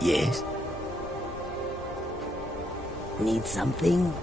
Yes? Need something?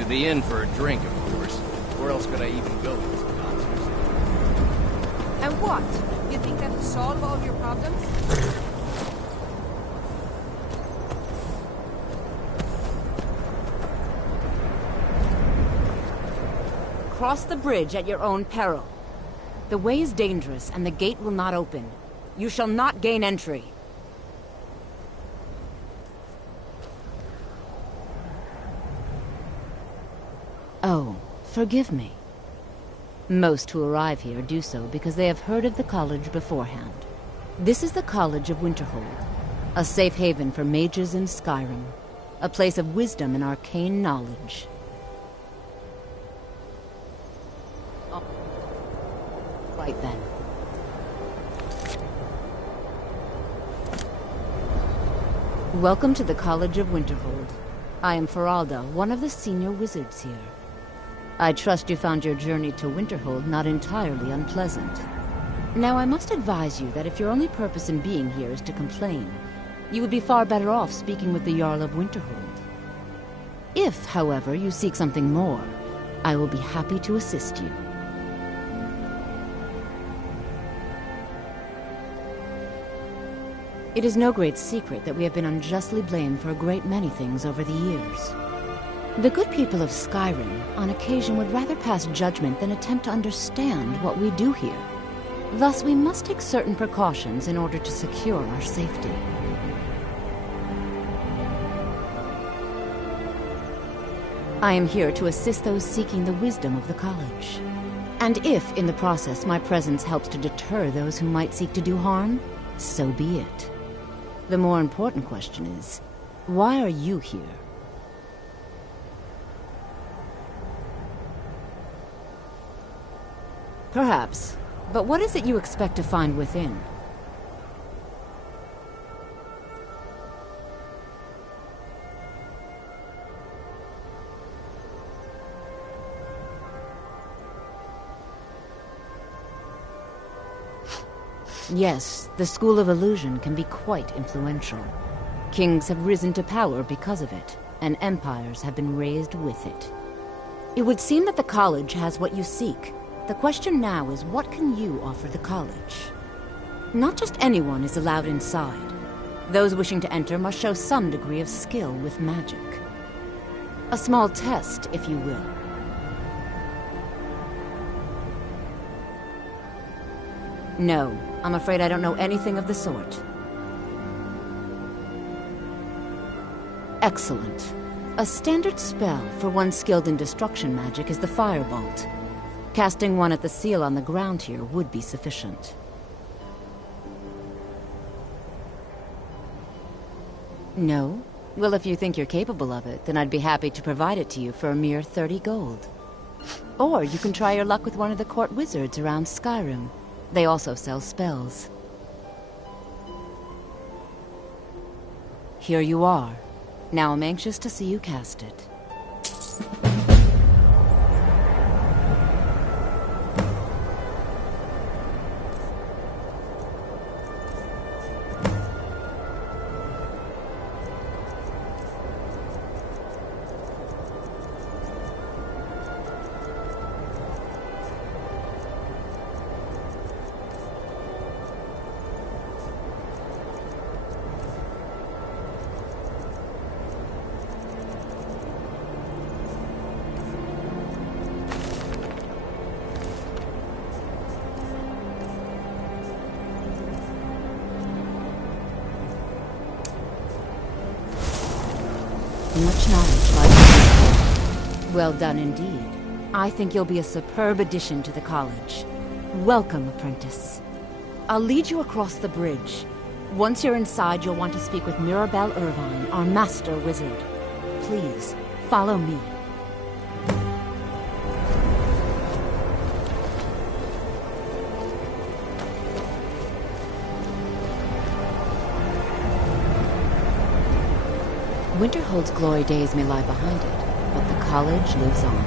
To the inn for a drink, of course. Where else could I even go with this nonsense? And what? You think that will solve all of your problems? Cross the bridge at your own peril. The way is dangerous, and the gate will not open. You shall not gain entry. Oh, forgive me. Most who arrive here do so because they have heard of the college beforehand. This is the College of Winterhold, a safe haven for mages in Skyrim, a place of wisdom and arcane knowledge. Oh. Right then. Welcome to the College of Winterhold. I am Feralda, one of the senior wizards here. I trust you found your journey to Winterhold not entirely unpleasant. Now, I must advise you that if your only purpose in being here is to complain, you would be far better off speaking with the Jarl of Winterhold. If, however, you seek something more, I will be happy to assist you. It is no great secret that we have been unjustly blamed for a great many things over the years. The good people of Skyrim, on occasion, would rather pass judgment than attempt to understand what we do here. Thus, we must take certain precautions in order to secure our safety. I am here to assist those seeking the wisdom of the college. And if, in the process, my presence helps to deter those who might seek to do harm, so be it. The more important question is, why are you here? Perhaps, but what is it you expect to find within? Yes, the School of Illusion can be quite influential. Kings have risen to power because of it, and empires have been raised with it. It would seem that the college has what you seek. The question now is, what can you offer the college? Not just anyone is allowed inside. Those wishing to enter must show some degree of skill with magic. A small test, if you will. No, I'm afraid I don't know anything of the sort. Excellent. A standard spell for one skilled in destruction magic is the Firebolt. Casting one at the seal on the ground here would be sufficient. No? Well, if you think you're capable of it, then I'd be happy to provide it to you for a mere 30 gold. Or you can try your luck with one of the court wizards around Skyrim. They also sell spells. Here you are. Now I'm anxious to see you cast it. Much knowledge lies. Well done indeed. I think you'll be a superb addition to the college. Welcome, apprentice. I'll lead you across the bridge. Once you're inside, you'll want to speak with Mirabelle Irvine, our master wizard. Please, follow me. Winterhold's glory days may lie behind it, but the college lives on.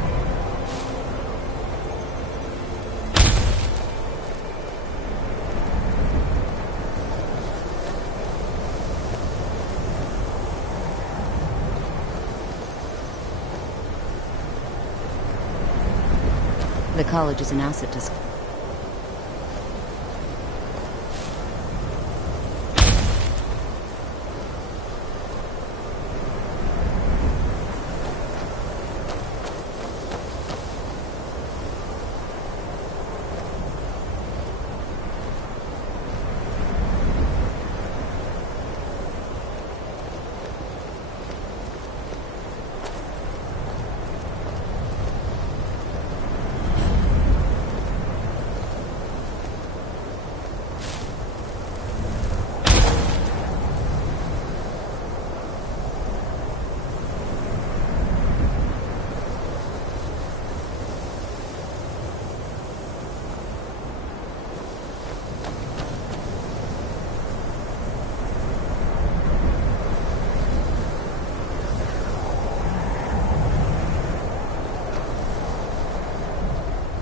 The college is an asset to Skyrim.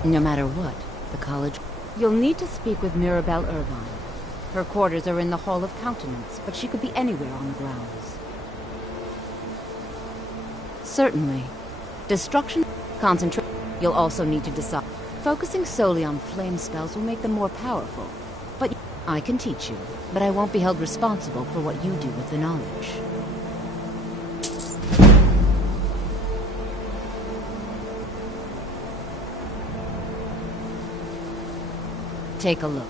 No matter what, the college... You'll need to speak with Mirabelle Irvine. Her quarters are in the Hall of Countenance, but she could be anywhere on the grounds. Certainly. Destruction, concentrate. You'll also need to decide. Focusing solely on flame spells will make them more powerful. But I can teach you, but I won't be held responsible for what you do with the knowledge. Take a look.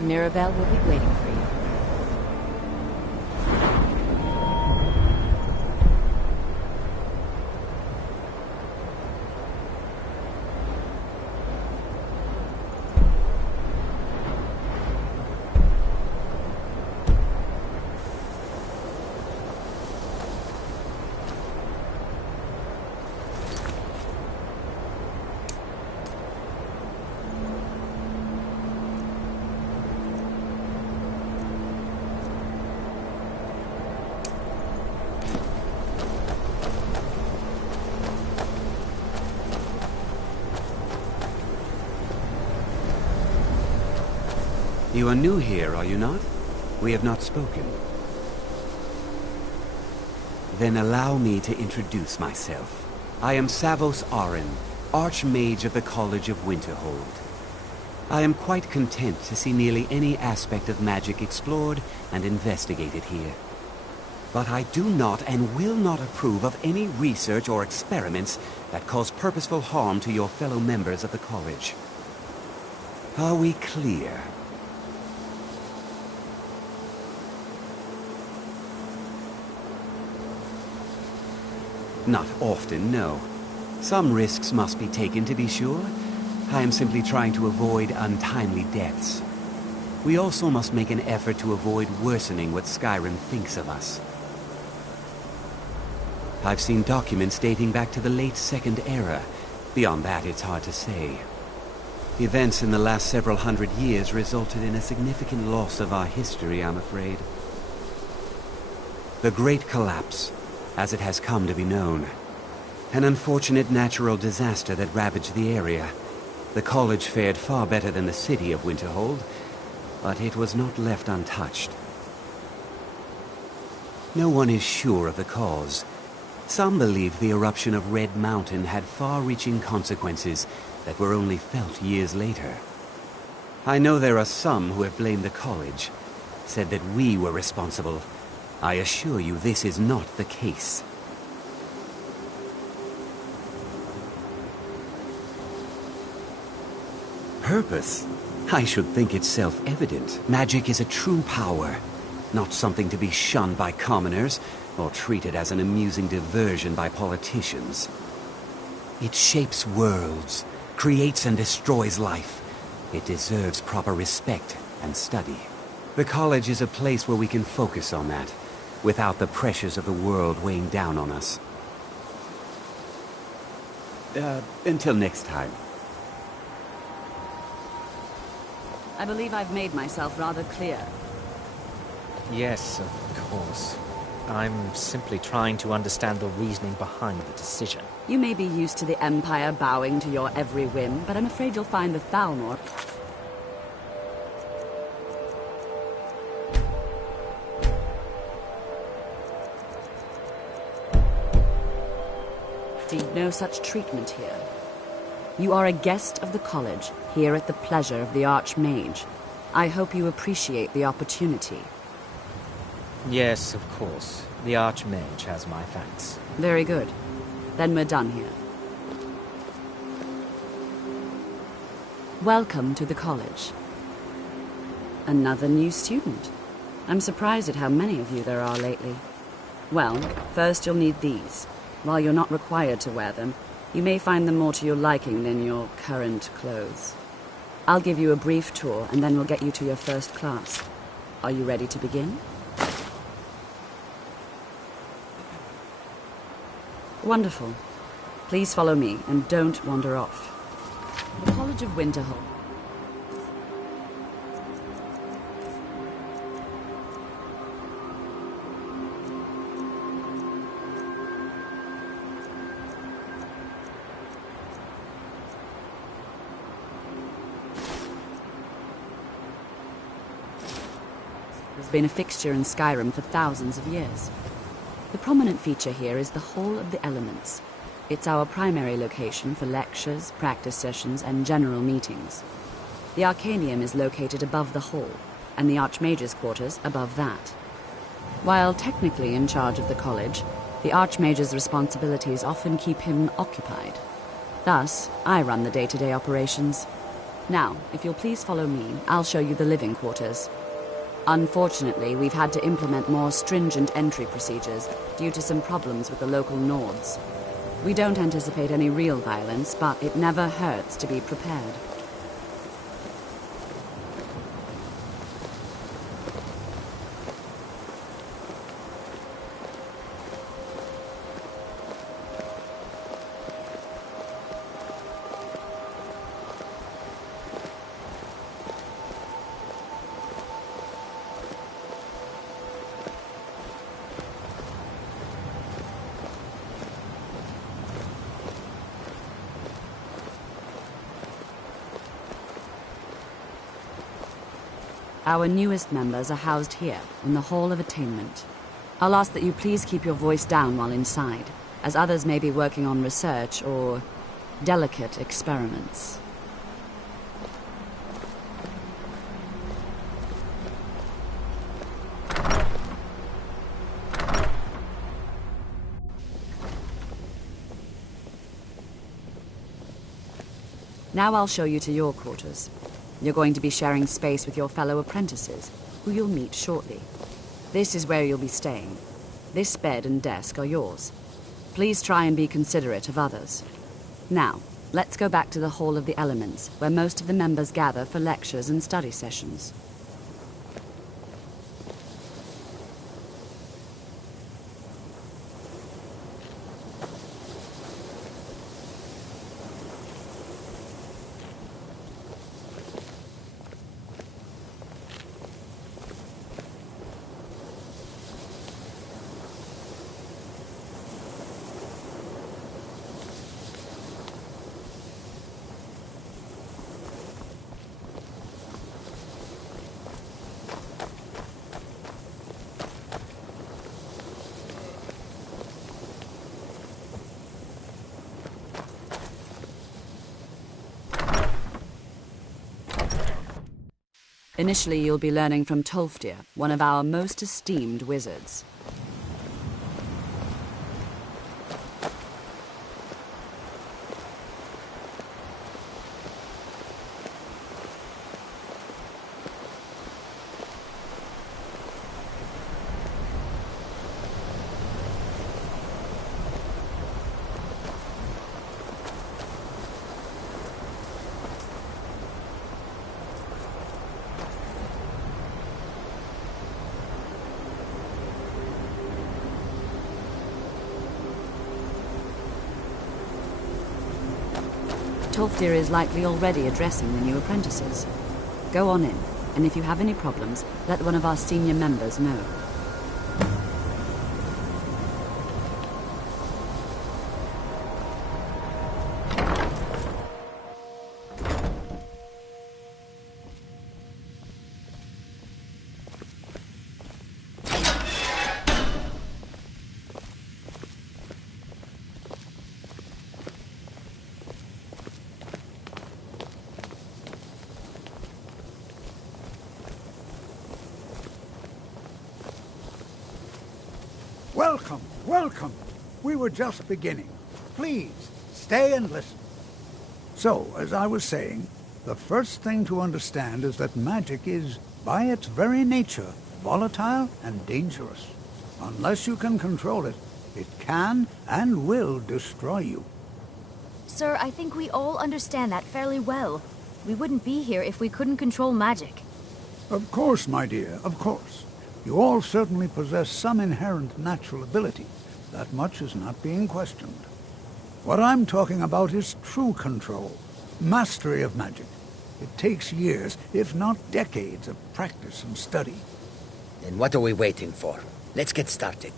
Mirabelle will be waiting for you. You are new here, are you not? We have not spoken. Then allow me to introduce myself. I am Savos Arin, Archmage of the College of Winterhold. I am quite content to see nearly any aspect of magic explored and investigated here. But I do not and will not approve of any research or experiments that cause purposeful harm to your fellow members of the college. Are we clear? Not often, no. Some risks must be taken, to be sure. I am simply trying to avoid untimely deaths. We also must make an effort to avoid worsening what Skyrim thinks of us. I've seen documents dating back to the late Second Era. Beyond that, it's hard to say. Events in the last several hundred years resulted in a significant loss of our history, I'm afraid. The Great Collapse, as it has come to be known. An unfortunate natural disaster that ravaged the area. The college fared far better than the city of Winterhold, but it was not left untouched. No one is sure of the cause. Some believe the eruption of Red Mountain had far-reaching consequences that were only felt years later. I know there are some who have blamed the college, said that we were responsible. I assure you this is not the case. Purpose? I should think it's self-evident. Magic is a true power, not something to be shunned by commoners, or treated as an amusing diversion by politicians. It shapes worlds, creates and destroys life. It deserves proper respect and study. The college is a place where we can focus on that, without the pressures of the world weighing down on us. Until next time. I believe I've made myself rather clear. Yes, of course. I'm simply trying to understand the reasoning behind the decision. You may be used to the Empire bowing to your every whim, but I'm afraid you'll find the Thalmor... ...receive no such treatment here. You are a guest of the college, here at the pleasure of the Archmage. I hope you appreciate the opportunity. Yes, of course. The Archmage has my thanks. Very good. Then we're done here. Welcome to the college. Another new student. I'm surprised at how many of you there are lately. Well, first you'll need these. While you're not required to wear them, you may find them more to your liking than your current clothes. I'll give you a brief tour, and then we'll get you to your first class. Are you ready to begin? Wonderful. Please follow me, and don't wander off. The College of Winterhold. Has been a fixture in Skyrim for thousands of years. The prominent feature here is the Hall of the Elements. It's our primary location for lectures, practice sessions, and general meetings. The Arcanium is located above the hall, and the Archmage's quarters above that. While technically in charge of the college, the Archmage's responsibilities often keep him occupied. Thus, I run the day-to-day operations. Now, if you'll please follow me, I'll show you the living quarters. Unfortunately, we've had to implement more stringent entry procedures due to some problems with the local Nords. We don't anticipate any real violence, but it never hurts to be prepared. Our newest members are housed here, in the Hall of Attainment. I'll ask that you please keep your voice down while inside, as others may be working on research or delicate experiments. Now I'll show you to your quarters. You're going to be sharing space with your fellow apprentices, who you'll meet shortly. This is where you'll be staying. This bed and desk are yours. Please try and be considerate of others. Now, let's go back to the Hall of the Elements, where most of the members gather for lectures and study sessions. Initially, you'll be learning from Tolfdir, one of our most esteemed wizards. Tolfdir is likely already addressing the new apprentices. Go on in, and if you have any problems, let one of our senior members know. Welcome, welcome. We were just beginning. Please, stay and listen. So, as I was saying, the first thing to understand is that magic is, by its very nature, volatile and dangerous. Unless you can control it, it can and will destroy you. Sir, I think we all understand that fairly well. We wouldn't be here if we couldn't control magic. Of course, my dear, of course. You all certainly possess some inherent natural ability. That much is not being questioned. What I'm talking about is true control, mastery of magic. It takes years, if not decades, of practice and study. Then what are we waiting for? Let's get started.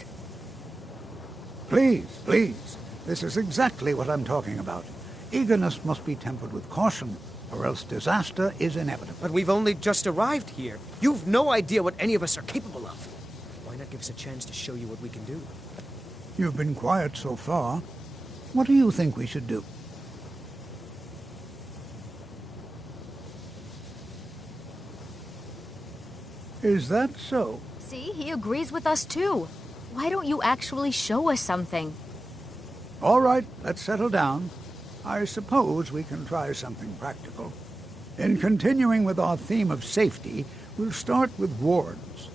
Please, please. This is exactly what I'm talking about. Eagerness must be tempered with caution, or else disaster is inevitable. But we've only just arrived here. You've no idea what any of us are capable of. Why not give us a chance to show you what we can do? You've been quiet so far. What do you think we should do? Is that so? See, he agrees with us too. Why don't you actually show us something? All right, let's settle down. I suppose we can try something practical. In continuing with our theme of safety, we'll start with wards.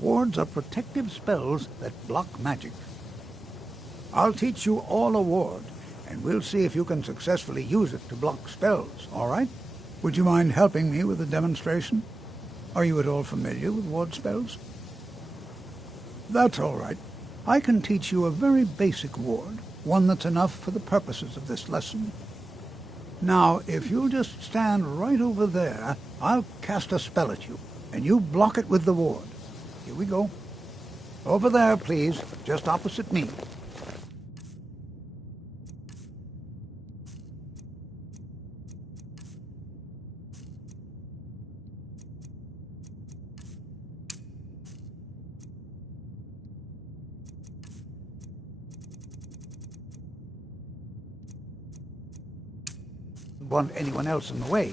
Wards are protective spells that block magic. I'll teach you all a ward, and we'll see if you can successfully use it to block spells, all right? Would you mind helping me with a demonstration? Are you at all familiar with ward spells? That's all right. I can teach you a very basic ward, one that's enough for the purposes of this lesson. Now, if you'll just stand right over there, I'll cast a spell at you, and you block it with the ward. Here we go. Over there, please, just opposite me. Want anyone else in the way.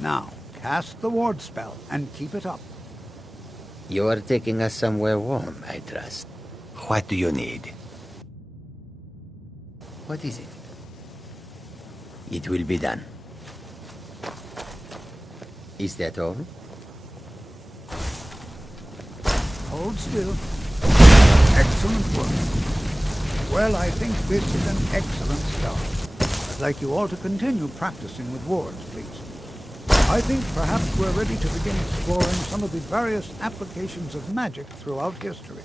Now, cast the ward spell and keep it up. You are taking us somewhere warm, I trust. What do you need? What is it? It will be done. Is that all? Hold still. Excellent work. Well, I think this is an excellent start. I'd like you all to continue practicing with wards, please. I think perhaps we're ready to begin exploring some of the various applications of magic throughout history.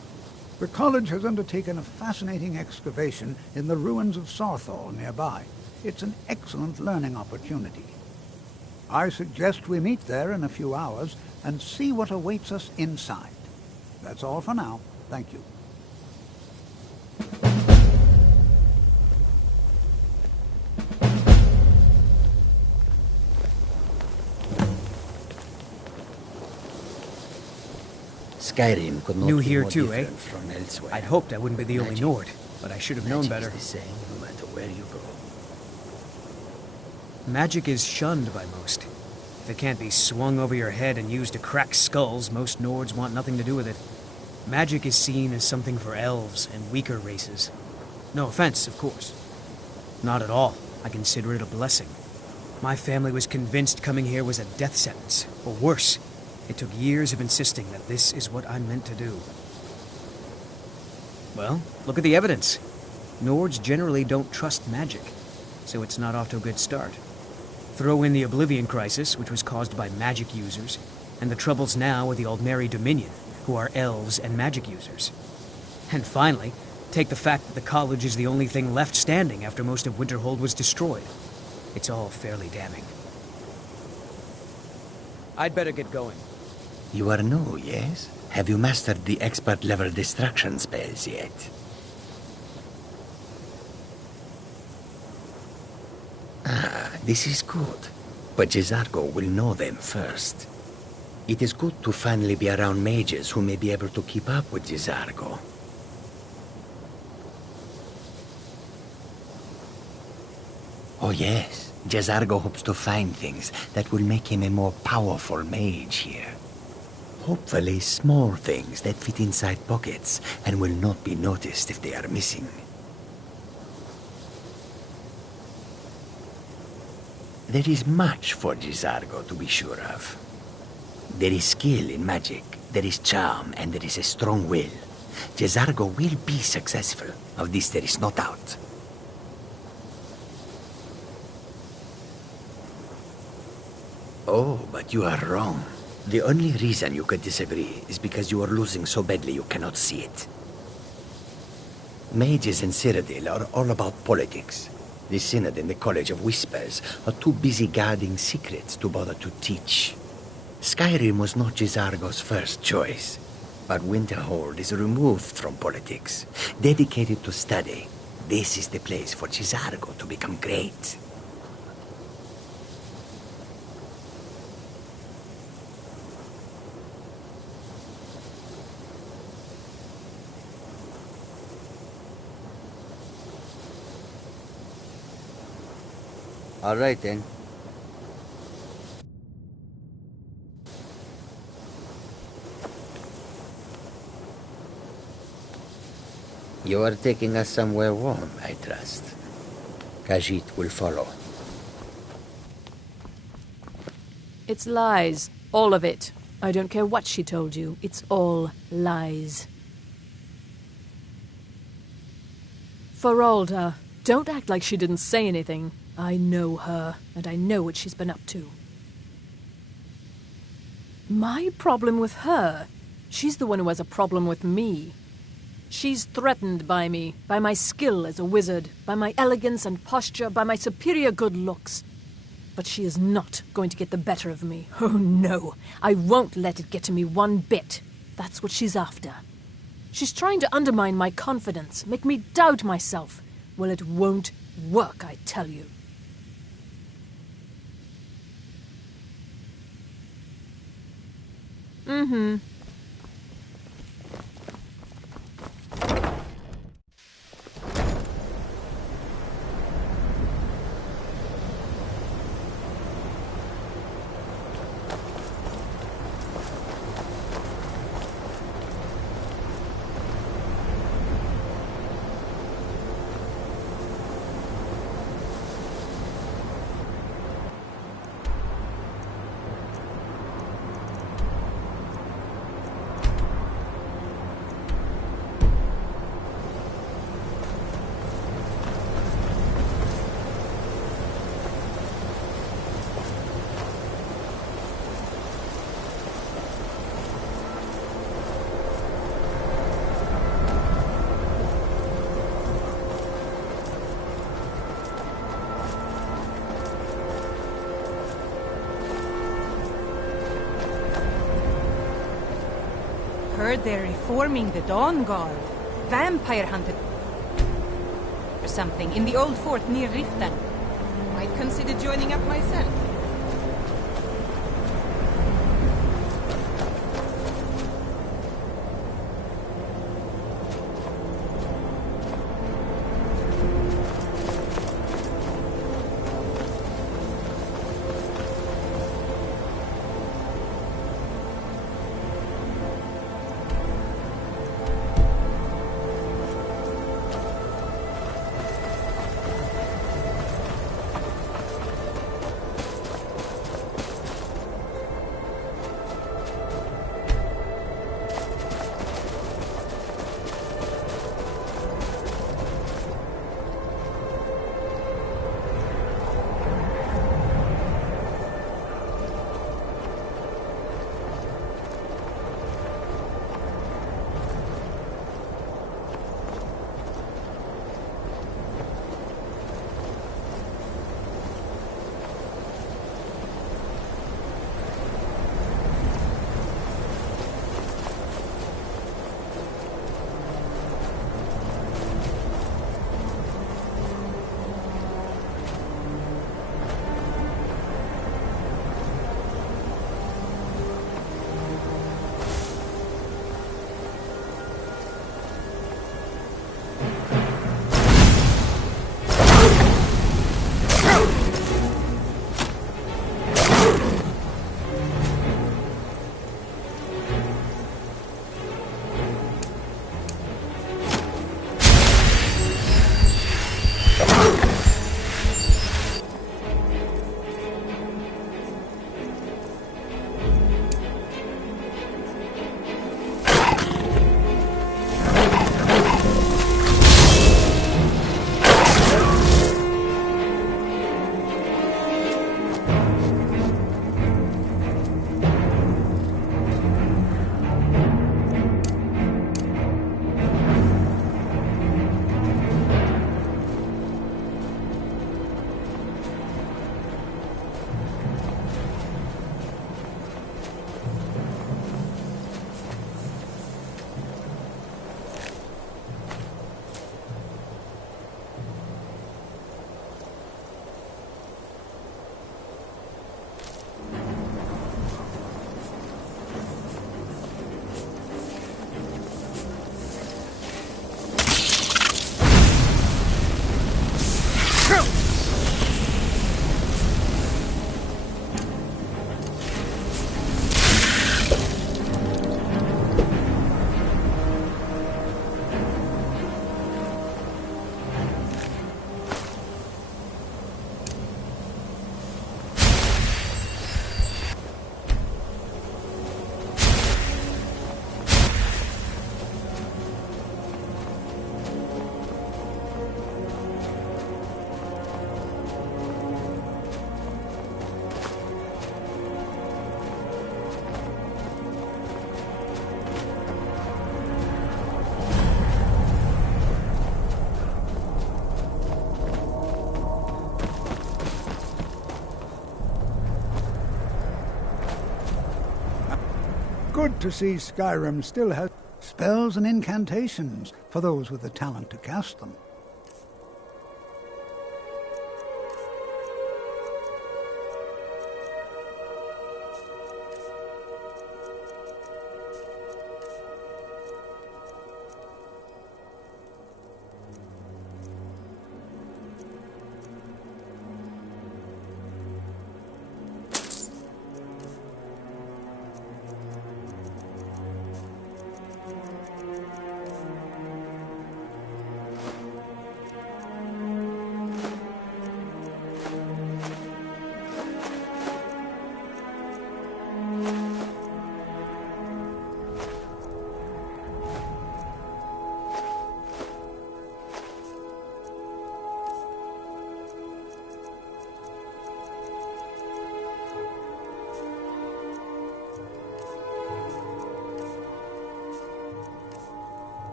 The college has undertaken a fascinating excavation in the ruins of Sarthal nearby. It's an excellent learning opportunity. I suggest we meet there in a few hours and see what awaits us inside. That's all for now. Thank you. Skyrim could not New be here more too, eh? different from elsewhere. I'd hoped I wouldn't be the only Magic. Nord, but I should have known Magic better. is the same no matter where you go. Magic is shunned by most. If it can't be swung over your head and used to crack skulls, most Nords want nothing to do with it. Magic is seen as something for elves and weaker races. No offense, of course. Not at all. I consider it a blessing. My family was convinced coming here was a death sentence, or worse. It took years of insisting that this is what I'm meant to do. Well, look at the evidence. Nords generally don't trust magic, so it's not off to a good start. Throw in the Oblivion Crisis, which was caused by magic users, and the troubles now with the Aldmeri Dominion, who are elves and magic users. And finally, Take the fact that the college is the only thing left standing after most of Winterhold was destroyed. It's all fairly damning. I'd better get going. You are new, yes? Have you mastered the expert-level distraction spells yet? Ah, this is good. But Jizargo will know them first. It is good to finally be around mages who may be able to keep up with Jizargo. Oh yes, Jizargo hopes to find things that will make him a more powerful mage here. Hopefully small things that fit inside pockets and will not be noticed if they are missing. There is much for Jizargo to be sure of. There is skill in magic, there is charm, and there is a strong will. Jizargo will be successful. Of this there is no doubt. Oh, but you are wrong. The only reason you could disagree is because you are losing so badly you cannot see it. Mages in Cyrodiil are all about politics. The Synod and the College of Whispers are too busy guarding secrets to bother to teach. Skyrim was not Jizargo's first choice, but Winterhold is removed from politics, dedicated to study. This is the place for Jizargo to become great. All right, then. You are taking us somewhere warm, I trust. Khajiit will follow. It's lies. All of it. I don't care what she told you. It's all lies. Feralda, don't act like she didn't say anything. I know her, and I know what she's been up to. My problem with her? She's the one who has a problem with me. She's threatened by me, by my skill as a wizard, by my elegance and posture, by my superior good looks. But she is not going to get the better of me. Oh no, I won't let it get to me one bit. That's what she's after. She's trying to undermine my confidence, make me doubt myself. Well, it won't work, I tell you. Mm-hmm. Heard they're reforming the Dawn Guard. Vampire hunted or something in the old fort near Riften. Might consider joining up myself. Good to see Skyrim still has spells and incantations for those with the talent to cast them.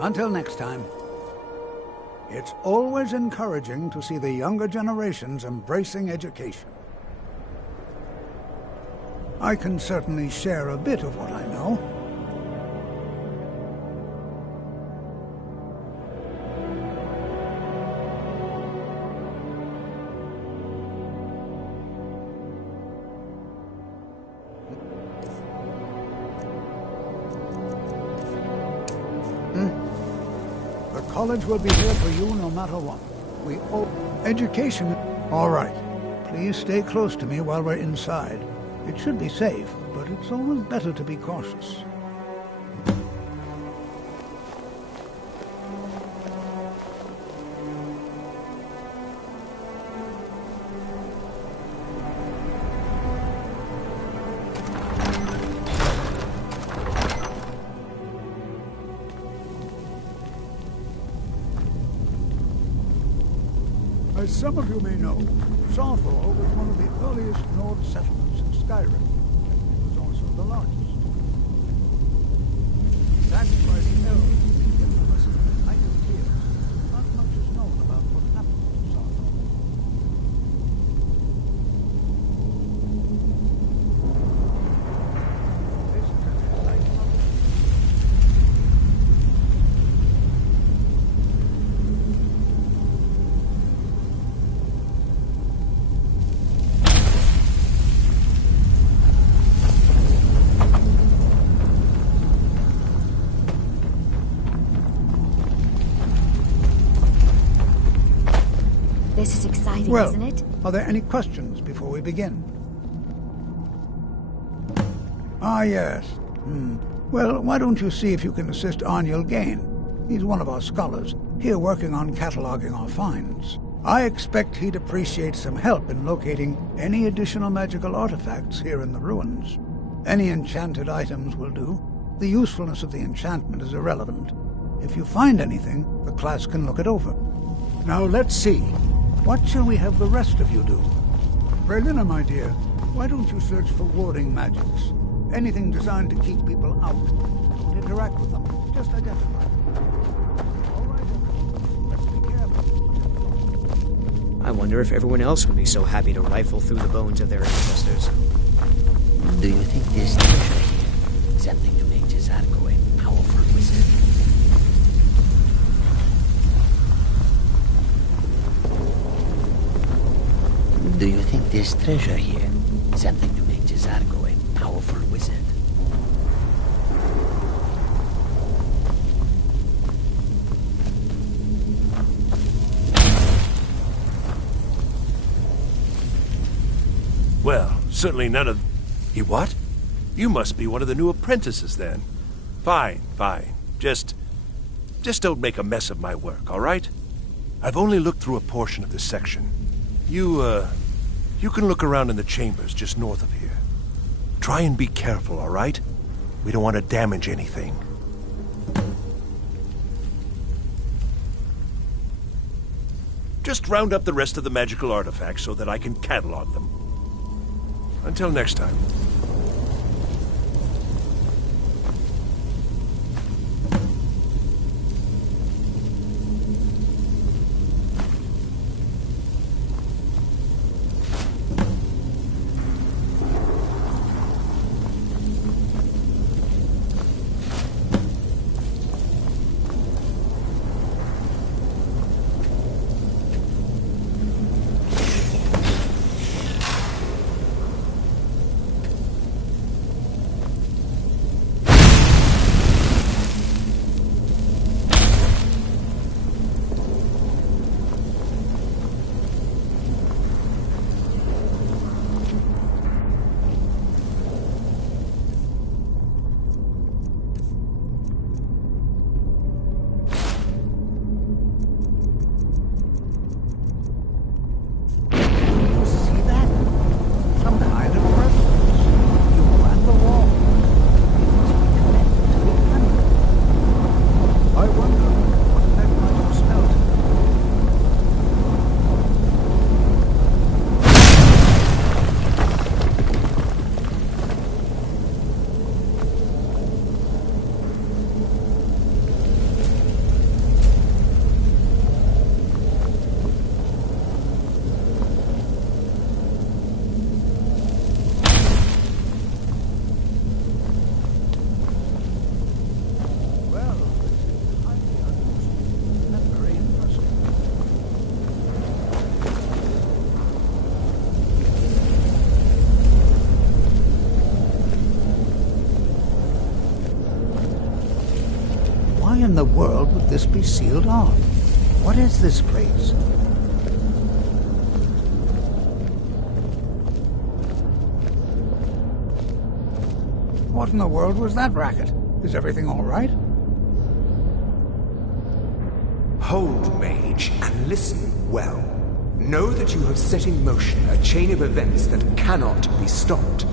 Until next time, it's always encouraging to see the younger generations embracing education. I can certainly share a bit of what I know. College will be here for you no matter what. We owe education. All right. Please stay close to me while we're inside. It should be safe, but it's always better to be cautious. As some of you may know, Sawthor was one of the earliest Nord settlements in Skyrim. It was also the largest. That's why the elves became infamous in the Night of Tears. Not much is known about what happened to Sawthor. This is an exciting opportunity. exciting, Well, isn't it? are there any questions before we begin? Ah, yes. Well, why don't you see if you can assist Arniel Gain? He's one of our scholars, here working on cataloging our finds. I expect he'd appreciate some help in locating any additional magical artifacts here in the ruins. Any enchanted items will do. The usefulness of the enchantment is irrelevant. If you find anything, the class can look it over. Now let's see. What shall we have the rest of you do? Berlina, my dear, why don't you search for warding magics? Anything designed to keep people out. Don't interact with them. Just identify them. All right, everyone. Let's be careful. I wonder if everyone else would be so happy to rifle through the bones of their ancestors. Do you think there's treasure here? Something to make Jazarko a powerful wizard? Do you think there's treasure here? Something to make Jazarko a powerful wizard? Well, certainly none of... You what? You must be one of the new apprentices, then. Fine, fine. Just don't make a mess of my work, all right? I've only looked through a portion of this section. You can look around in the chambers just north of here. Try and be careful, all right? We don't want to damage anything. Just round up the rest of the magical artifacts so that I can catalog them. Until next time. Why in the world would this be sealed off? What is this place? What in the world was that racket? Is everything all right? Hold, mage, and listen well. Know that you have set in motion a chain of events that cannot be stopped.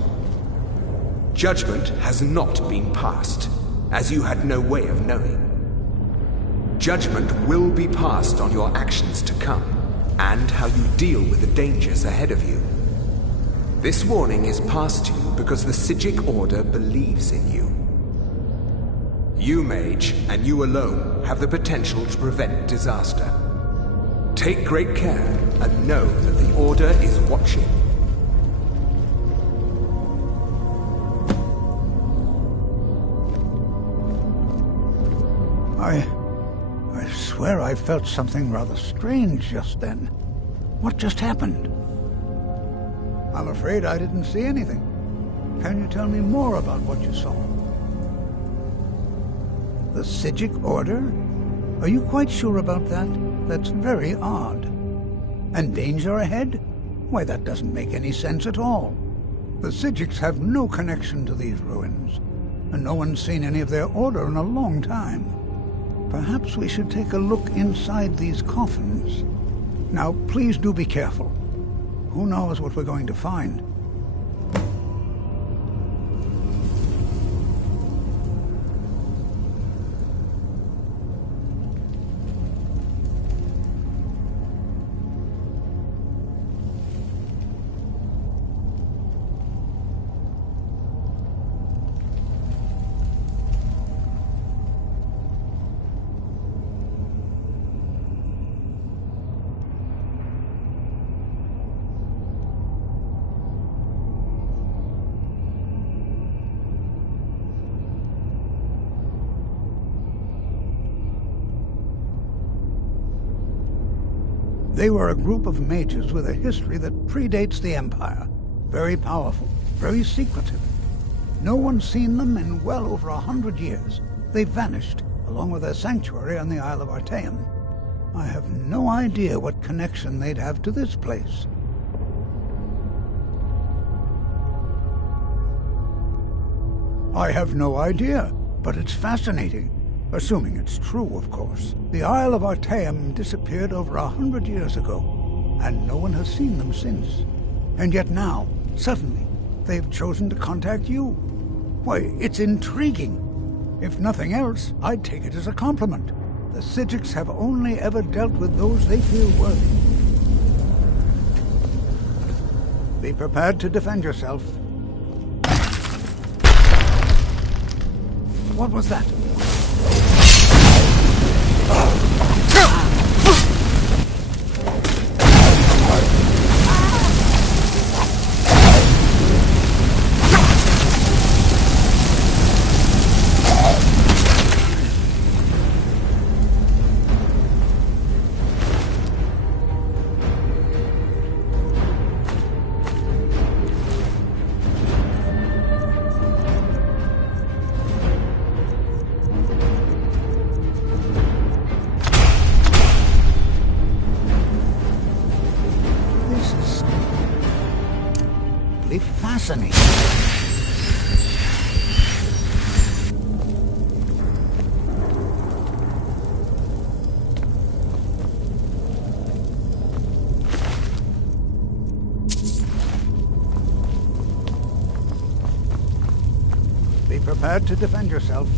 Judgment has not been passed, as you had no way of knowing. Judgment will be passed on your actions to come, and how you deal with the dangers ahead of you. This warning is passed to you because the Psijic Order believes in you. You, mage, and you alone, have the potential to prevent disaster. Take great care, and know that the Order is watching. I swear I felt something rather strange just then. What just happened? I'm afraid I didn't see anything. Can you tell me more about what you saw? The Psijic Order? Are you quite sure about that? That's very odd. And danger ahead? Why, that doesn't make any sense at all. The Psijics have no connection to these ruins, and no one's seen any of their order in a long time. Perhaps we should take a look inside these coffins. Now, please do be careful. Who knows what we're going to find? They were a group of mages with a history that predates the Empire. Very powerful, very secretive. No one's seen them in well over 100 years. They vanished, along with their sanctuary on the Isle of Artaeum. I have no idea what connection they'd have to this place. I have no idea, but it's fascinating. Assuming it's true, of course. The Isle of Artaeum disappeared over 100 years ago, and no one has seen them since. And yet now, suddenly, they've chosen to contact you. Why, it's intriguing. If nothing else, I'd take it as a compliment. The Psijics have only ever dealt with those they feel worthy. Be prepared to defend yourself. What was that? Fascinating. Be prepared to defend yourself.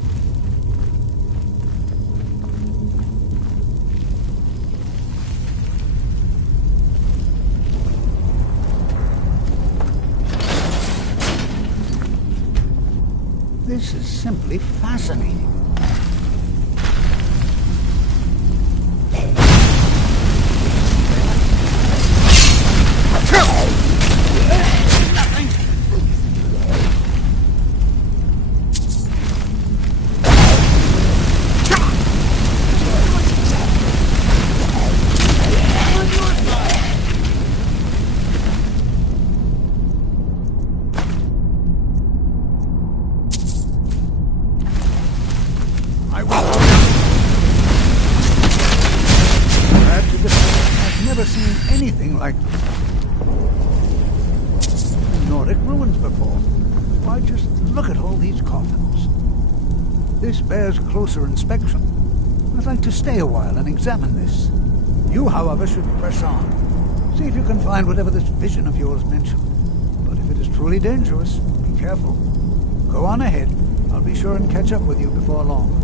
This is simply fascinating. I've never seen anything like Nordic ruins before. Why, just look at all these coffins. This bears closer inspection. I'd like to stay a while and examine this. You, however, should press on. See if you can find whatever this vision of yours mentioned. But if it is truly dangerous, be careful. Go on ahead. I'll be sure and catch up with you before long.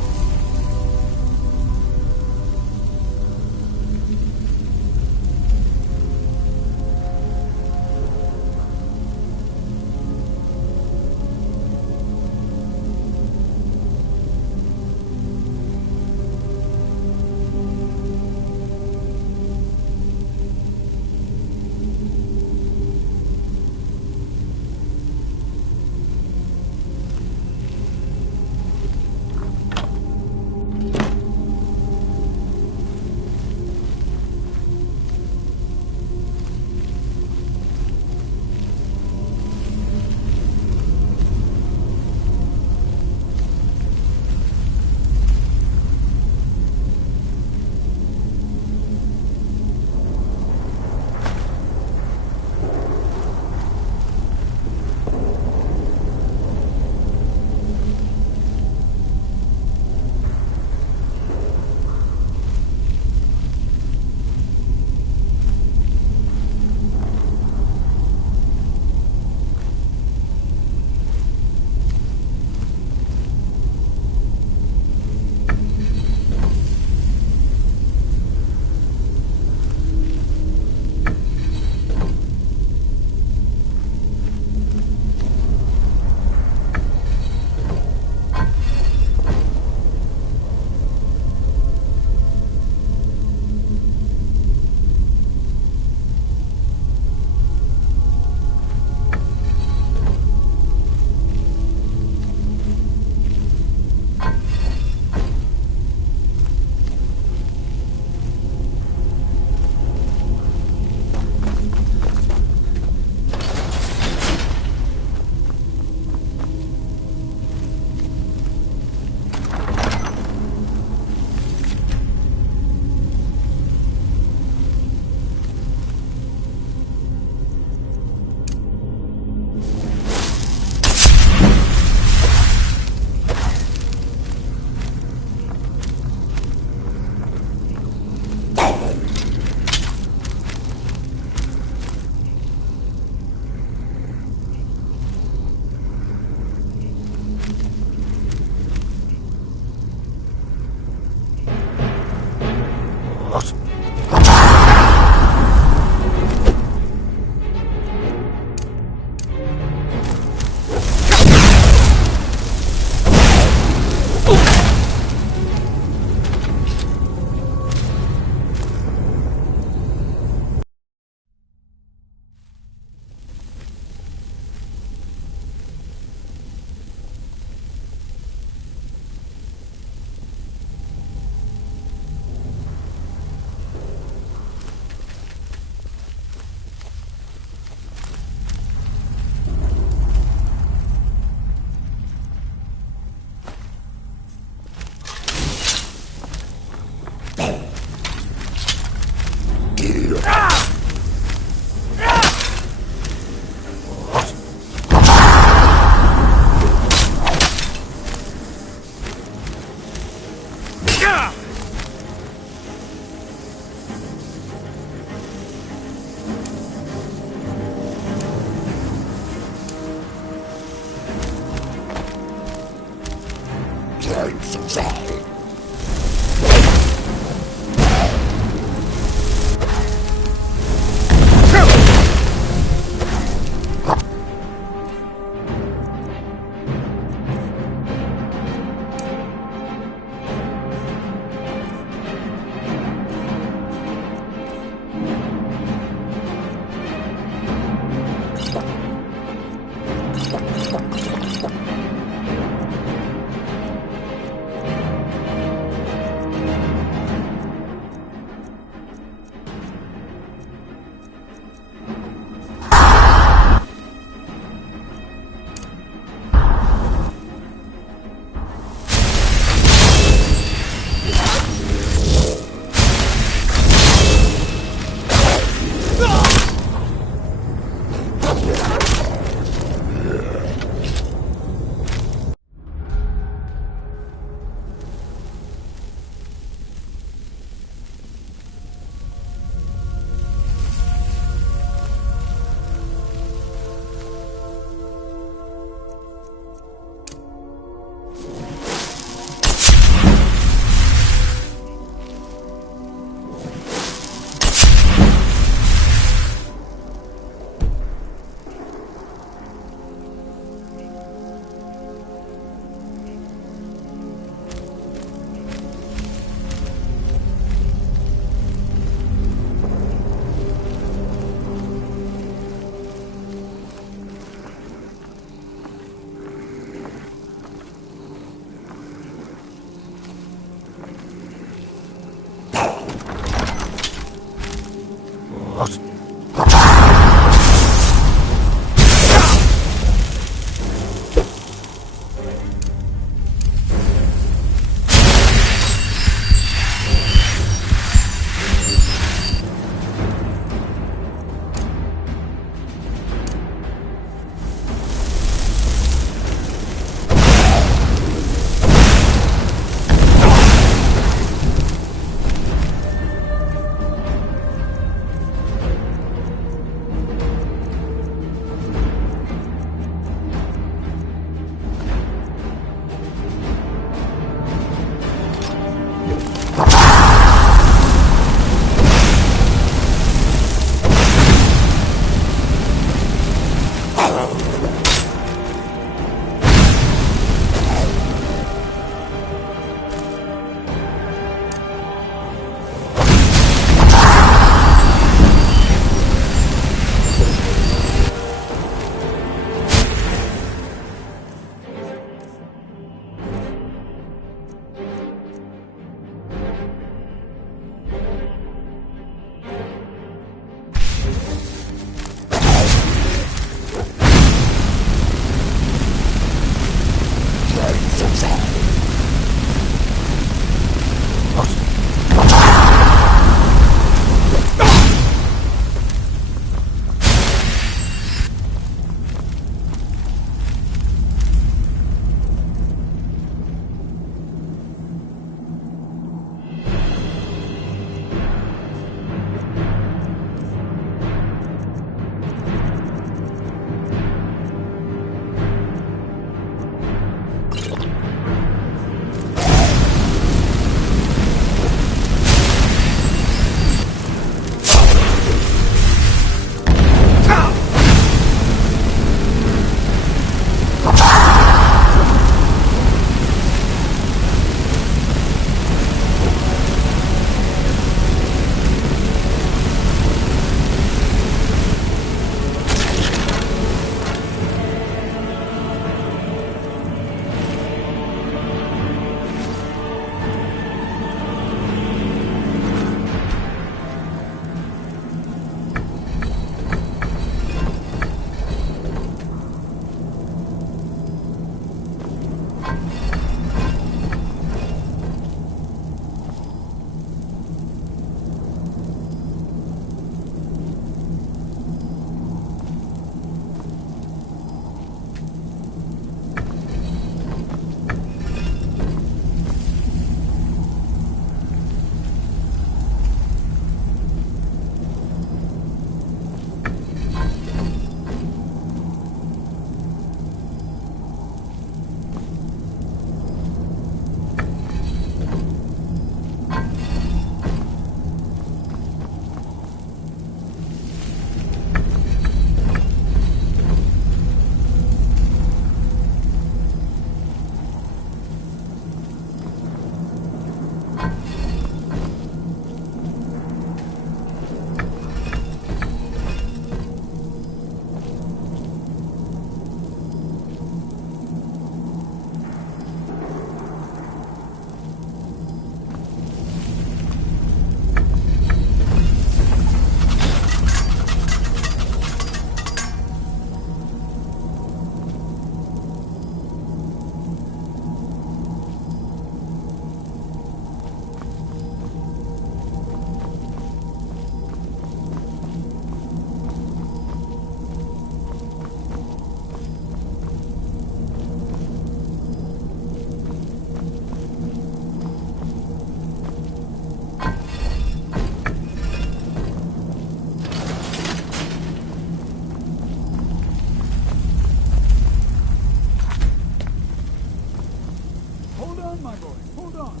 on, my boy, hold on.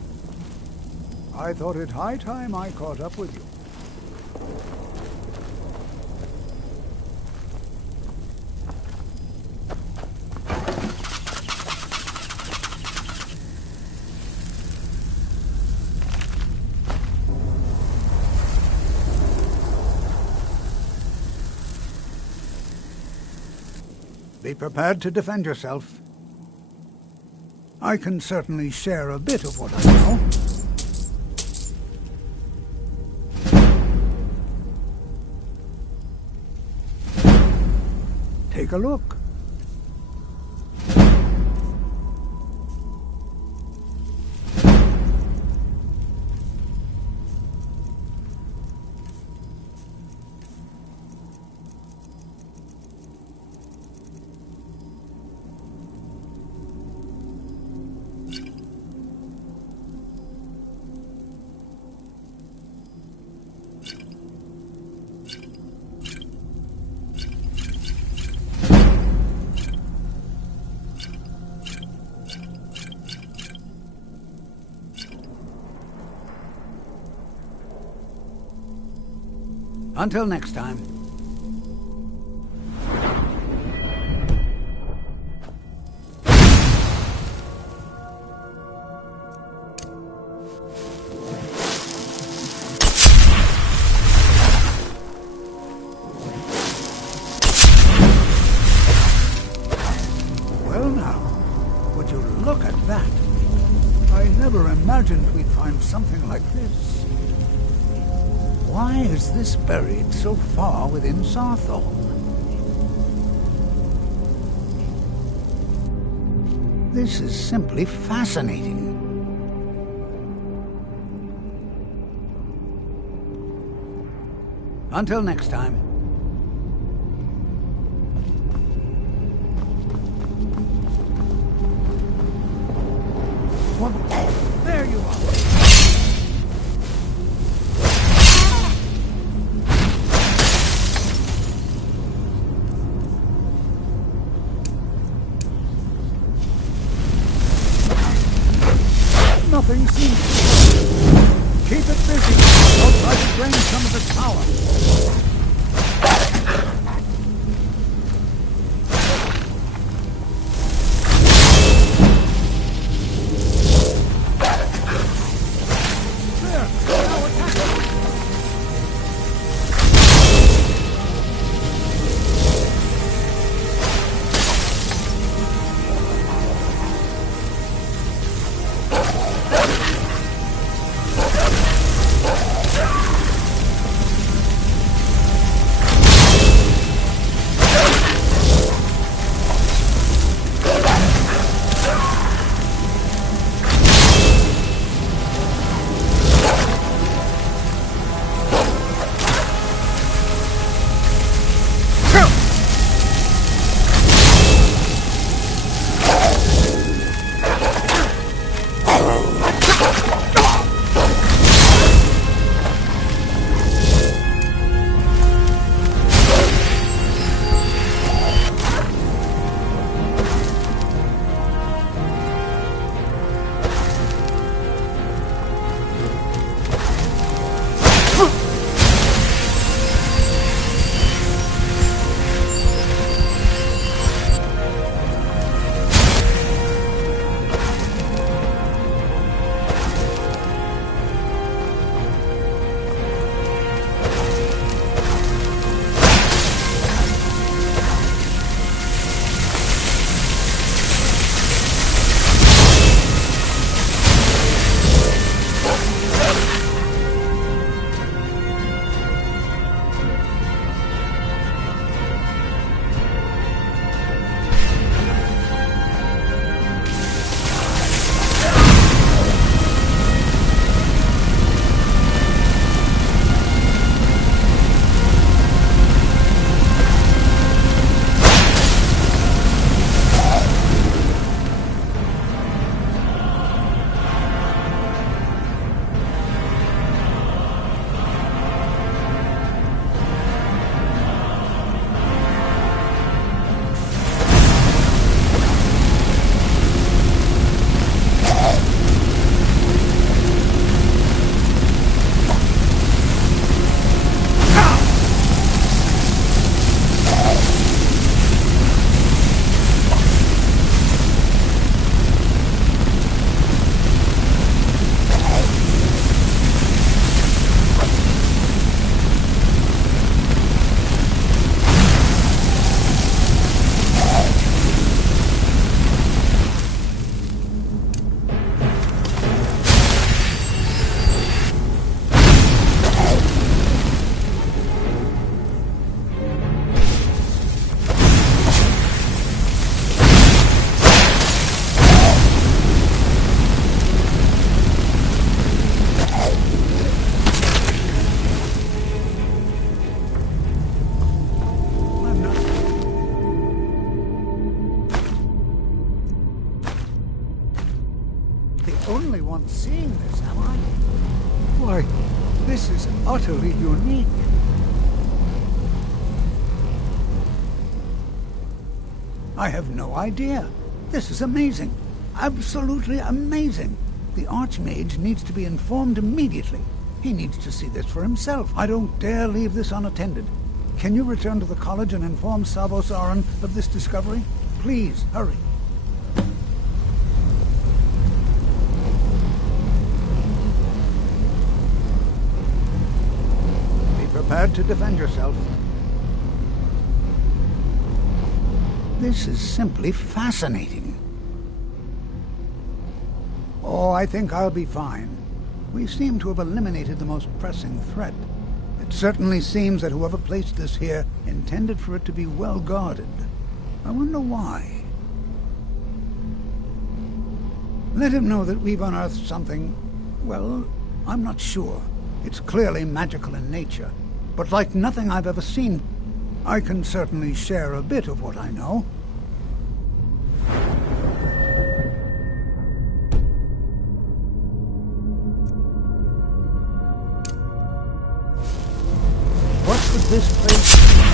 I thought it high time I caught up with you. Be prepared to defend yourself. I can certainly share a bit of what I know. Take a look. Until next time. Well now, would you look at that? I never imagined we'd find something like this. Why is this buried so far within Sarthorn? This is simply fascinating. Until next time. Well, there you are. Nothing seems to work. Keep it busy. I'll try to drain some of its power. There, now attack it. the only one seeing this, am I? Why, this is utterly unique. I have no idea. This is amazing. Absolutely amazing. The Archmage needs to be informed immediately. He needs to see this for himself. I don't dare leave this unattended. Can you return to the college and inform Savos Aran of this discovery? Please, hurry. Be prepared to defend yourself. This is simply fascinating. Oh, I think I'll be fine. We seem to have eliminated the most pressing threat. It certainly seems that whoever placed this here intended for it to be well guarded. I wonder why. Let him know that we've unearthed something, well, I'm not sure. It's clearly magical in nature, but like nothing I've ever seen. I can certainly share a bit of what I know. What could this place be?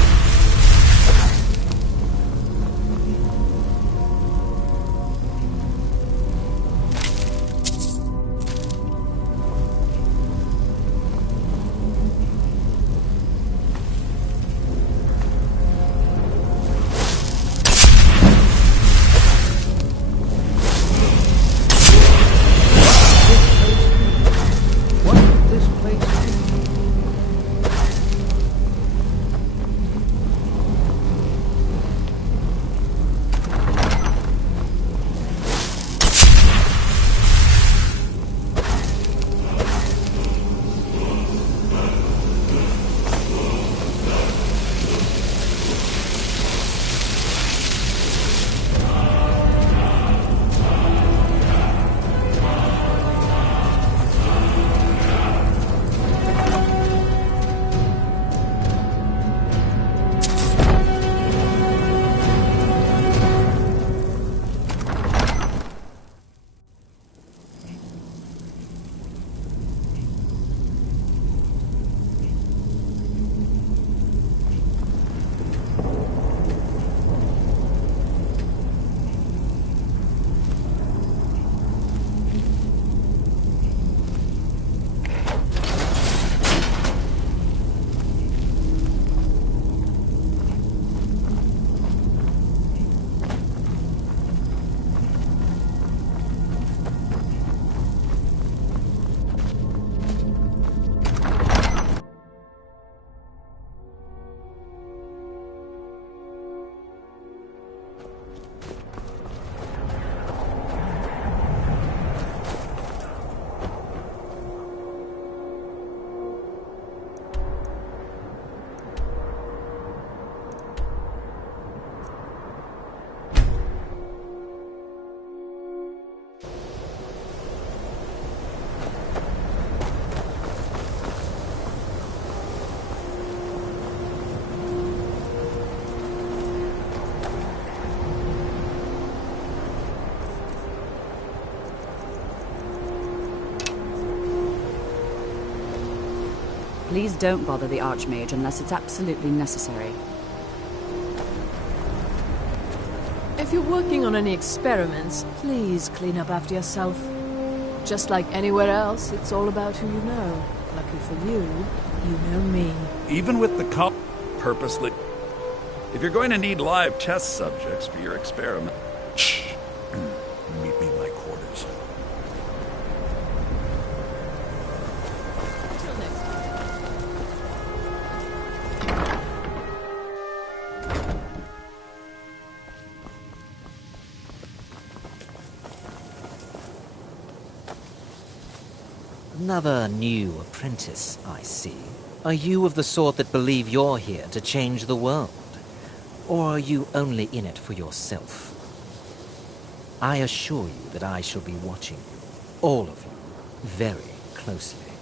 Please don't bother the Archmage unless it's absolutely necessary. If you're working on any experiments, please clean up after yourself. Just like anywhere else, it's all about who you know. Lucky for you, you know me. Even with the purposely... If you're going to need live test subjects for your experiment... meet me in my quarters. Till next time. Another new apprentice, I see. Are you of the sort that believe you're here to change the world? Or are you only in it for yourself? I assure you that I shall be watching you, all of you, very closely.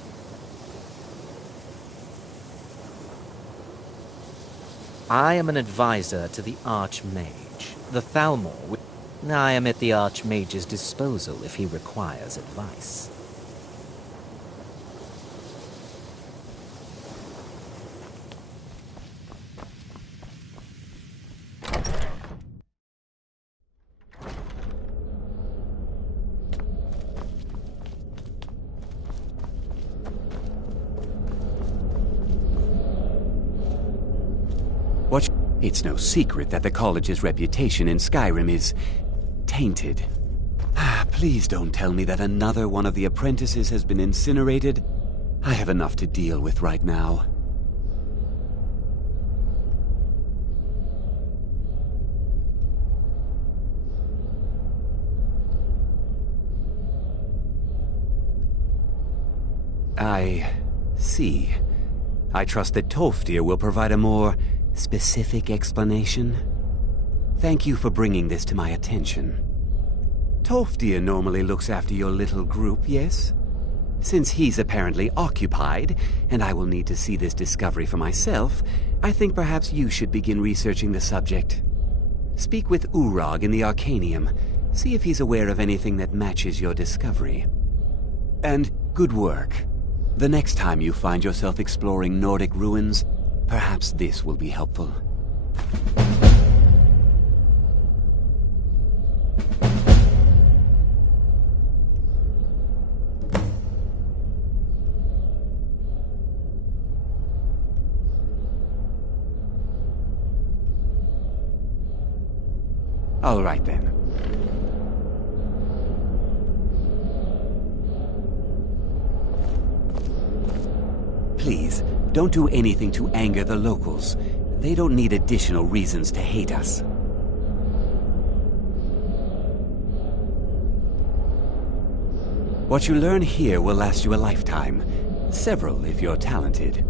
I am an advisor to the Archmage, the Thalmor. I am at the Archmage's disposal if he requires advice. It's no secret that the college's reputation in Skyrim is tainted. Please don't tell me that another one of the apprentices has been incinerated. I have enough to deal with right now. I see. I trust that Tolfdir will provide a more specific explanation. Thank you for bringing this to my attention. Tolfdir normally looks after your little group, yes? Since he's apparently occupied, and I will need to see this discovery for myself, I think perhaps you should begin researching the subject. Speak with Urag in the Arcanium. See if he's aware of anything that matches your discovery. And good work. The next time you find yourself exploring Nordic ruins, perhaps this will be helpful. All right then. Please, don't do anything to anger the locals. They don't need additional reasons to hate us. What you learn here will last you a lifetime. Several, if you're talented.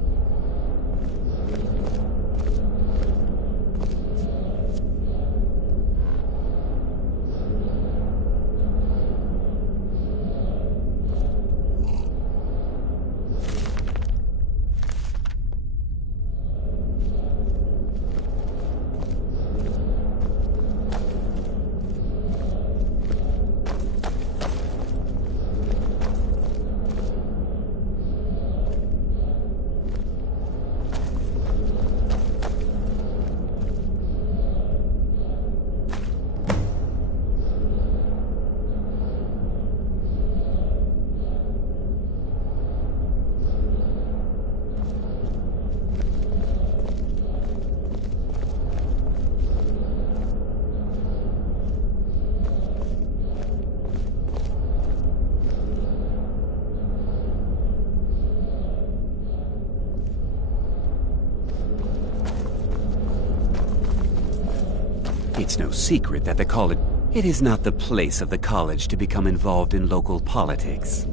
It's no secret that the college... It is not the place of the college to become involved in local politics.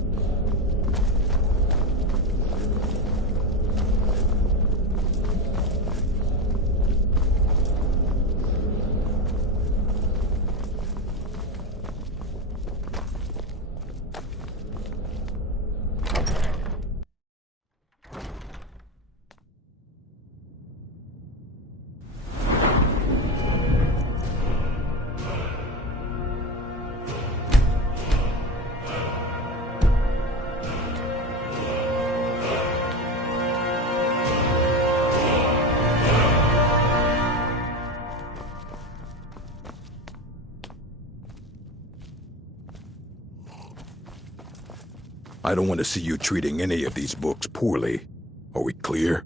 I don't want to see you treating any of these books poorly. Are we clear?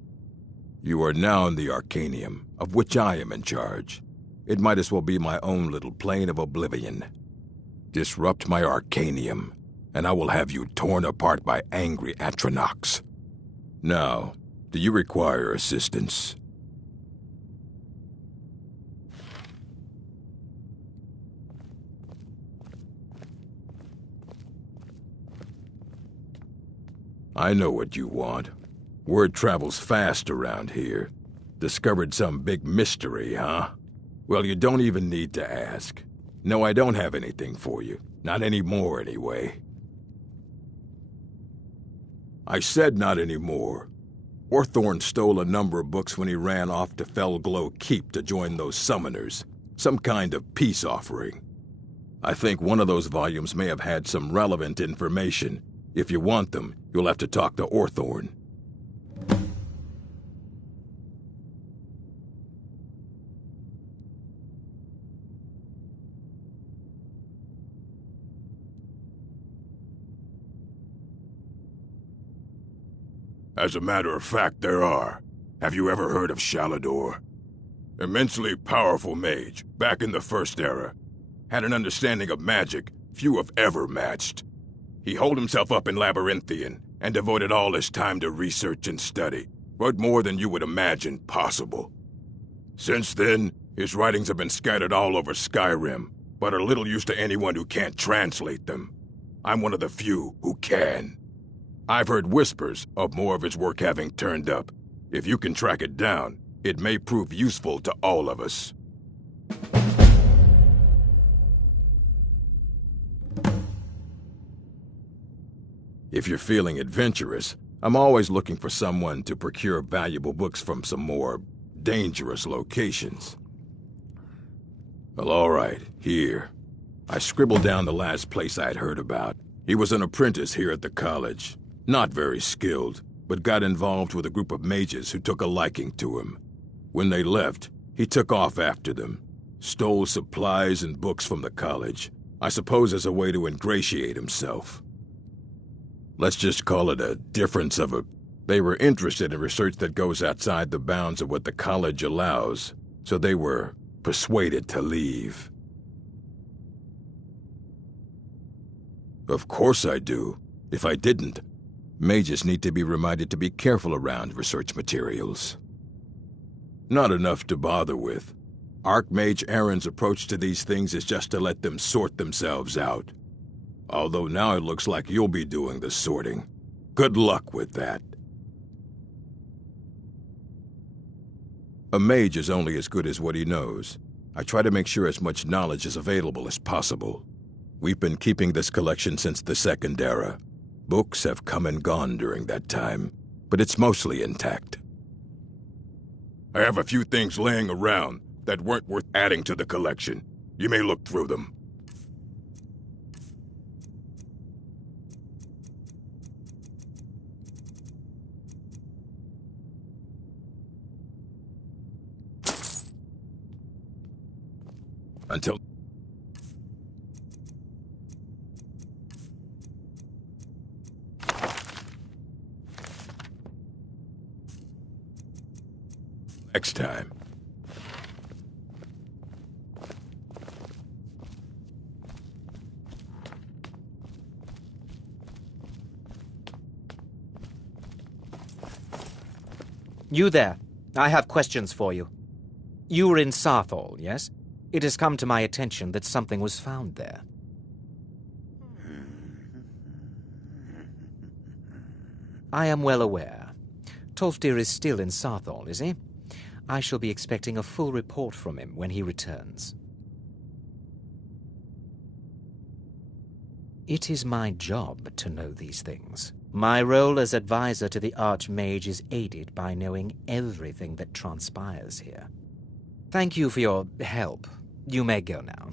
You are now in the Arcanium, of which I am in charge. It might as well be my own little plane of oblivion. Disrupt my Arcanium, and I will have you torn apart by angry Atronachs. Now, do you require assistance? I know what you want. Word travels fast around here. Discovered some big mystery, huh? Well, you don't even need to ask. No, I don't have anything for you. Not anymore, anyway. I said not anymore. Orthorn stole a number of books when he ran off to Felglow Keep to join those summoners. Some kind of peace offering. I think one of those volumes may have had some relevant information. If you want them, you'll have to talk to Orthorn. As a matter of fact, there are. Have you ever heard of Shalador? Immensely powerful mage, back in the First Era. Had an understanding of magic few have ever matched. He holed himself up in Labyrinthian and devoted all his time to research and study, but more than you would imagine possible. Since then, his writings have been scattered all over Skyrim, but are little use to anyone who can't translate them. I'm one of the few who can. I've heard whispers of more of his work having turned up. If you can track it down, it may prove useful to all of us. If you're feeling adventurous, I'm always looking for someone to procure valuable books from some more dangerous locations. Well, all right, here. I scribbled down the last place I'd heard about. He was an apprentice here at the college. Not very skilled, but got involved with a group of mages who took a liking to him. When they left, he took off after them. Stole supplies and books from the college. I suppose as a way to ingratiate himself. Let's just call it a difference of a... They were interested in research that goes outside the bounds of what the college allows, so they were persuaded to leave. Of course I do. If I didn't, mages need to be reminded to be careful around research materials. Not enough to bother with. Archmage Aaron's approach to these things is just to let them sort themselves out. Although now it looks like you'll be doing the sorting. Good luck with that. A mage is only as good as what he knows. I try to make sure as much knowledge is available as possible. We've been keeping this collection since the Second Era. Books have come and gone during that time, but it's mostly intact. I have a few things laying around that weren't worth adding to the collection. You may look through them. Until... next time. You there. I have questions for you. You were in Sarthal, yes? It has come to my attention that something was found there. I am well aware. Tolfdir is still in Sarthal, is he? I shall be expecting a full report from him when he returns. It is my job to know these things. My role as advisor to the Archmage is aided by knowing everything that transpires here. Thank you for your help. You may go now.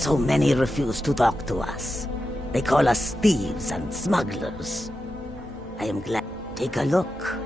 So many refuse to talk to us. They call us thieves and smugglers. I am glad. Take a look.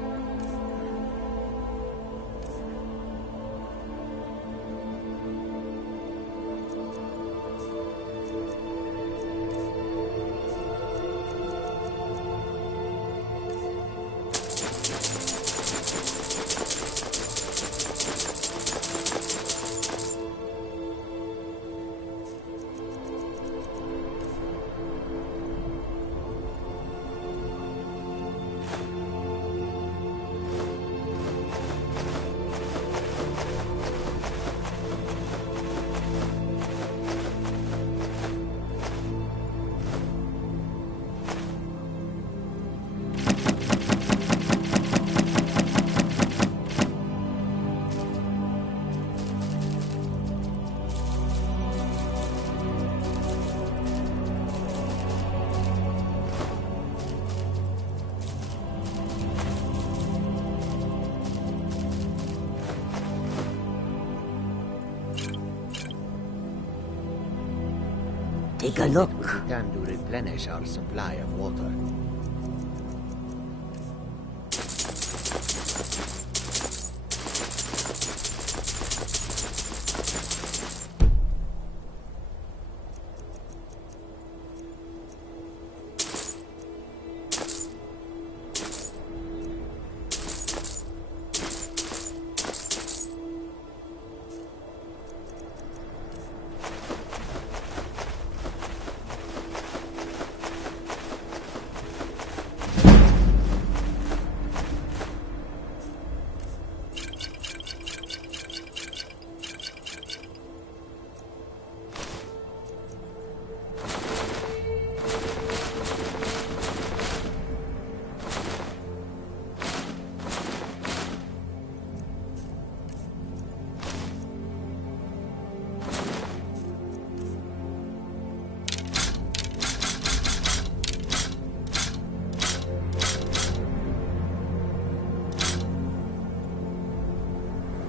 Take a look. We can to replenish our supply of water.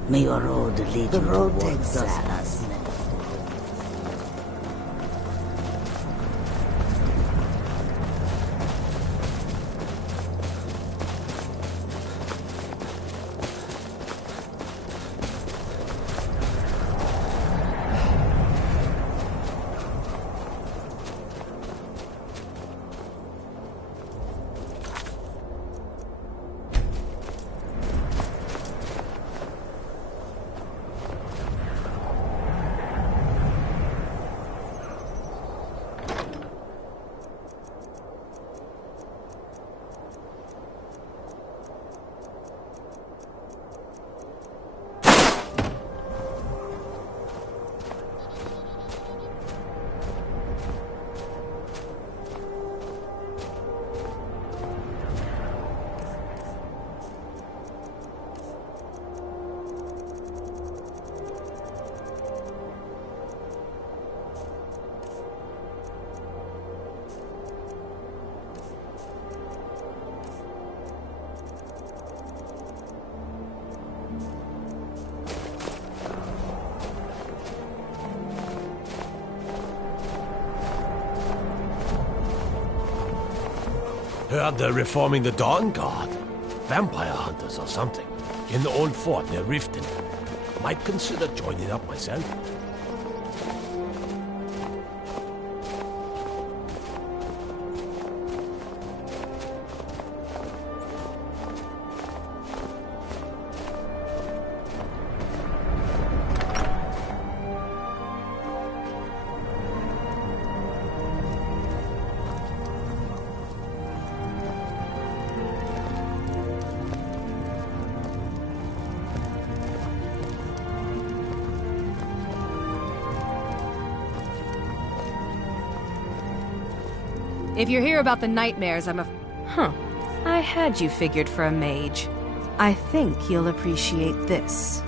May your road lead you towards us. Heard they're reforming the Dawn Guard. Vampire hunters or something. In the old fort near Riften. Might consider joining up myself. If you're here about the nightmares, Huh. I had you figured for a mage. I think you'll appreciate this.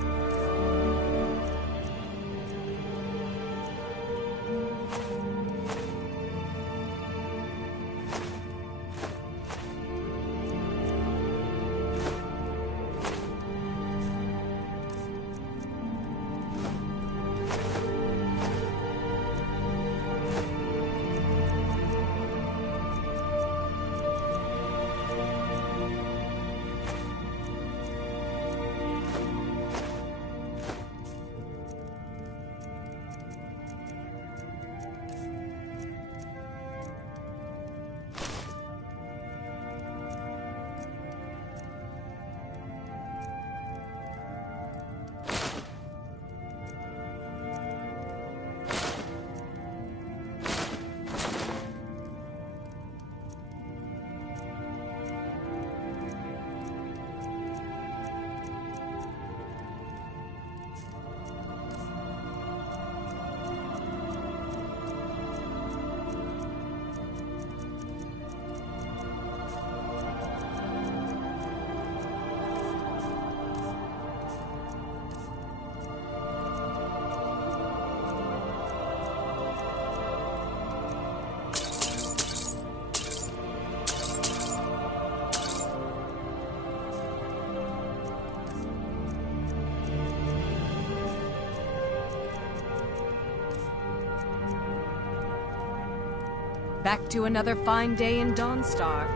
Back to another fine day in Dawnstar.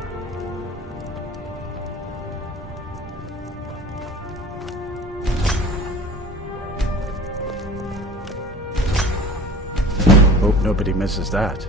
Hope nobody misses that.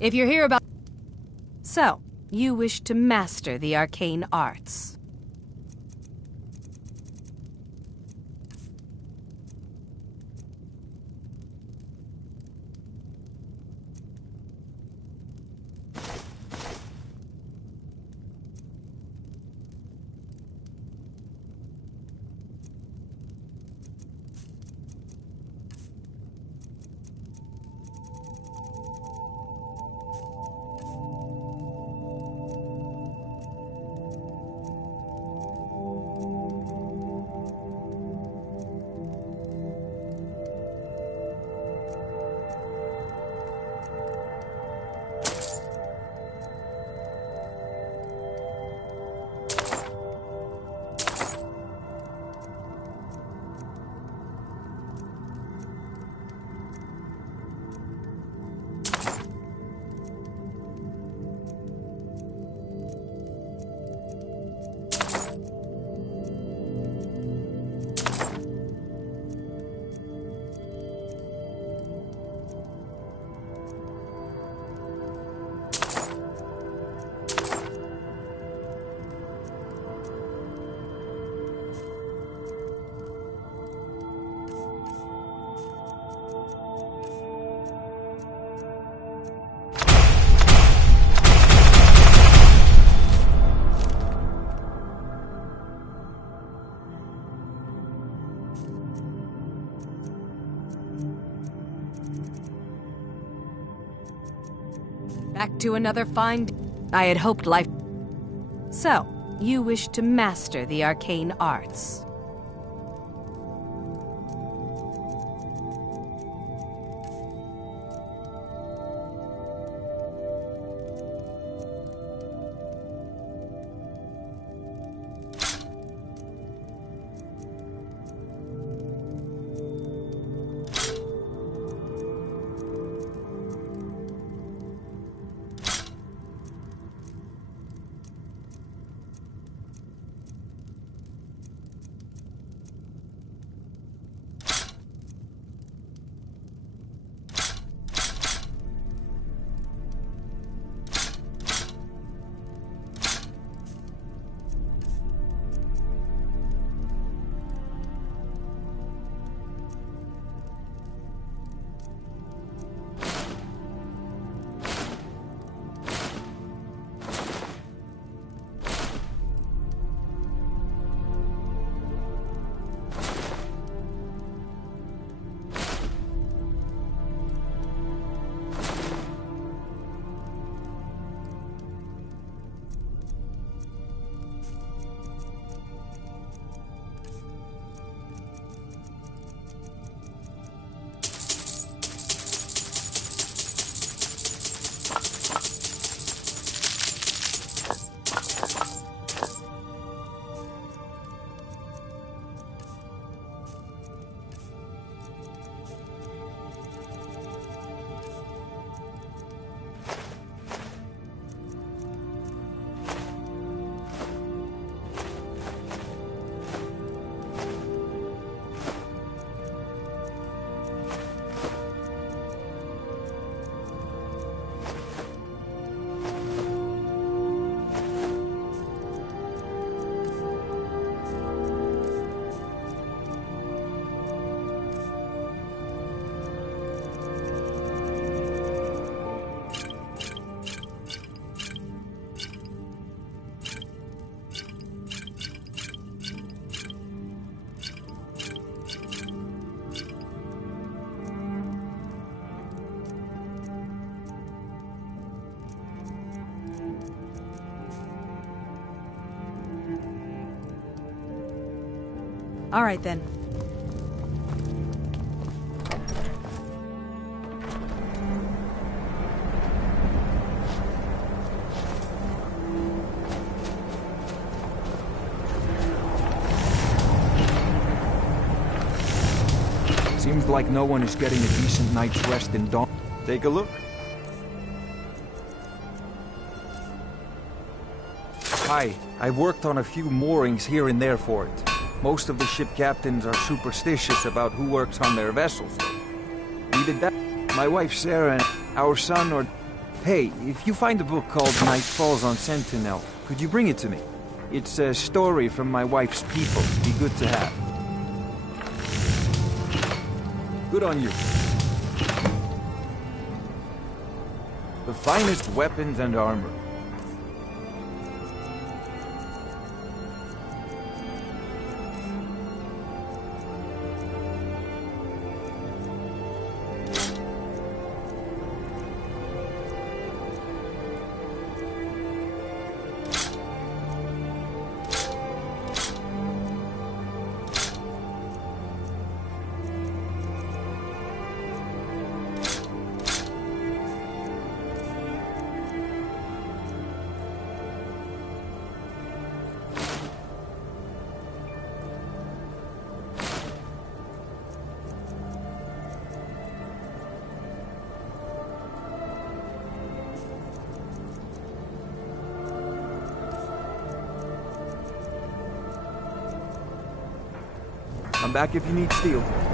If you're here about... So, you wish to master the arcane arts. Back to another fine... I had hoped life... So, you wish to master the arcane arts. All right, then. Seems like no one is getting a decent night's rest in dawn. Take a look. Hi, I've worked on a few moorings here and there for it. Most of the ship captains are superstitious about who works on their vessels. Needed that. My wife Sarah and our son or... Hey, if you find a book called Night Falls on Sentinel, could you bring it to me? It's a story from my wife's people. Be good to have. Good on you. The finest weapons and armor. Come back if you need steel.